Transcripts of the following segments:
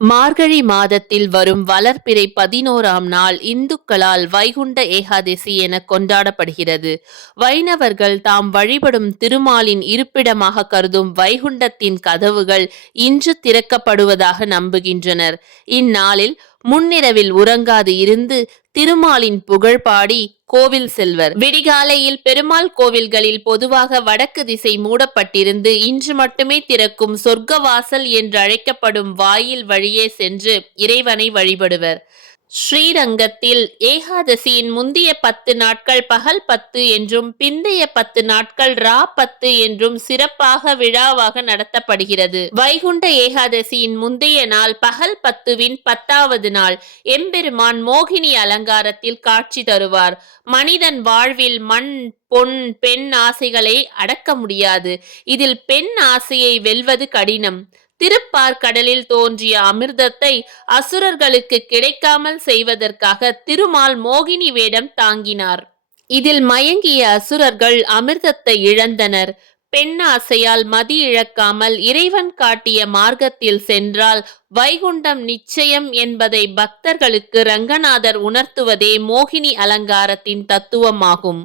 மார்கழி மாதத்தில் வரும் வளர்பிறை 11ஆம் நாள் இந்துக்களால் வைகுண்ட ஏகாதசி என கொண்டாடப்படுகிறது. வைணவர்கள் தாம் வழிபடும் திருமாலின் இருப்பிடமாக கருதும் வைகுண்டத்தின் கதவுகள் இன்று திறக்கப்படுவதாக நம்புகின்றனர். இந்நாளில் முன்னிரவில் உறங்காது இருந்து திருமாலின் புகழ் பாடி கோவில் செல்வர். விடிகாலையில் பெருமாள் கோவில்களில் பொதுவாக வடக்கு திசை மூடப்பட்டிருந்து இன்று மட்டுமே திறக்கும் சொர்க்கவாசல் என்று அழைக்கப்படும் வாயில் வழியே சென்று இறைவனை வழிபடுவர். ஸ்ரீரங்கத்தில் ஏகாதசியின் முந்தைய 10 நாட்கள் பகல் 10 என்றும் பிந்தைய 10 நாட்கள் ரா 10 என்றும் சிறப்பாக விழாவாக நடத்தப்படுகிறது. வைகுண்ட ஏகாதசியின் முந்தைய நாள் பகல் 10வின் 10வது நாள் எம்பெருமான் மோகினி அலங்காரத்தில் காட்சி தருவார். மனிதன் வாழ்வில் மண் பொன் பெண் ஆசைகளை அடக்க முடியாது. இதில் பெண் ஆசையை வெல்வது கடினம். திருப்பார்கடலில் தோன்றிய அமிர்தத்தை அசுரர்களுக்கு கிடைக்காமல் செய்வதற்காக திருமால் மோகினி வேடம் தாங்கினார். இதில் மயங்கிய அசுரர்கள் அமிர்தத்தை இழந்தனர். பெண்ணாசையால் மதி இழக்காமல் இறைவன் காட்டிய மார்க்கத்தில் சென்றால் வைகுண்டம் நிச்சயம் என்பதை பக்தர்களுக்கு ரங்கநாதர் உணர்த்துவதே மோகினி அலங்காரத்தின் தத்துவமாகும்.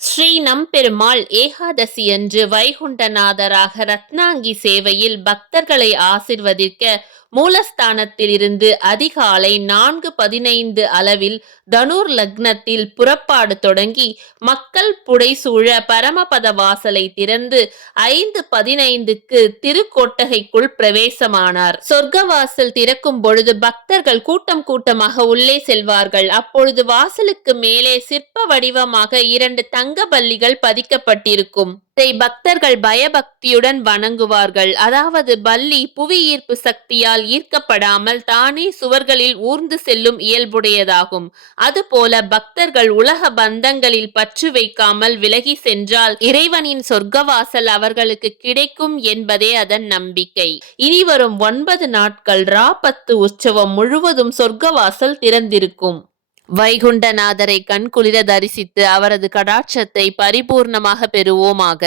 ஸ்ரீ நம்பெருமாள் ஏகாதசியன்று வைகுண்டநாதராக ரத்னாங்கி சேவையில் பக்தர்களை ஆசிர்வதிக்க மூலஸ்தானத்தில் இருந்து அதிகாலை 4:15 அளவில் தனுர் லக்னத்தில் புறப்பாடு தொடங்கி மக்கள் புடைசூழ பரமபத வாசலை திறந்து 5:15க்கு திருக்கொட்டகைக்குள் பிரவேசமானார். சொர்க்கவாசல் திறக்கும் பொழுது பக்தர்கள் கூட்டம் கூட்டமாக உள்ளே செல்வார்கள். அப்பொழுது வாசலுக்கு மேலே சிற்ப வடிவமாக 2 தங்க பல்லிகள் பதிக்கப்பட்டிருக்கும். இதை பக்தர்கள் பயபக்தியுடன் வணங்குவார்கள். அதாவது பல்லி புவி ஈர்ப்பு சக்தியால் ஈர்க்கப்படாமல் தானே சுவர்களில் ஊர்ந்து செல்லும் இயல்புடையதாகும். அதுபோல பக்தர்கள் உலக பந்தங்களில் பற்று வைக்காமல் விலகி சென்றால் இறைவனின் சொர்க்கவாசல் அவர்களுக்கு கிடைக்கும் என்பதே அதன் நம்பிக்கை. இனி வரும் 9 நாட்கள் ரா 10 உற்சவம் முழுவதும் சொர்க்கவாசல் திறந்திருக்கும். வைகுண்டநாதரை கண்குளிர தரிசித்து அவரது கடாட்சத்தை பரிபூர்ணமாக பெறுவோமாக.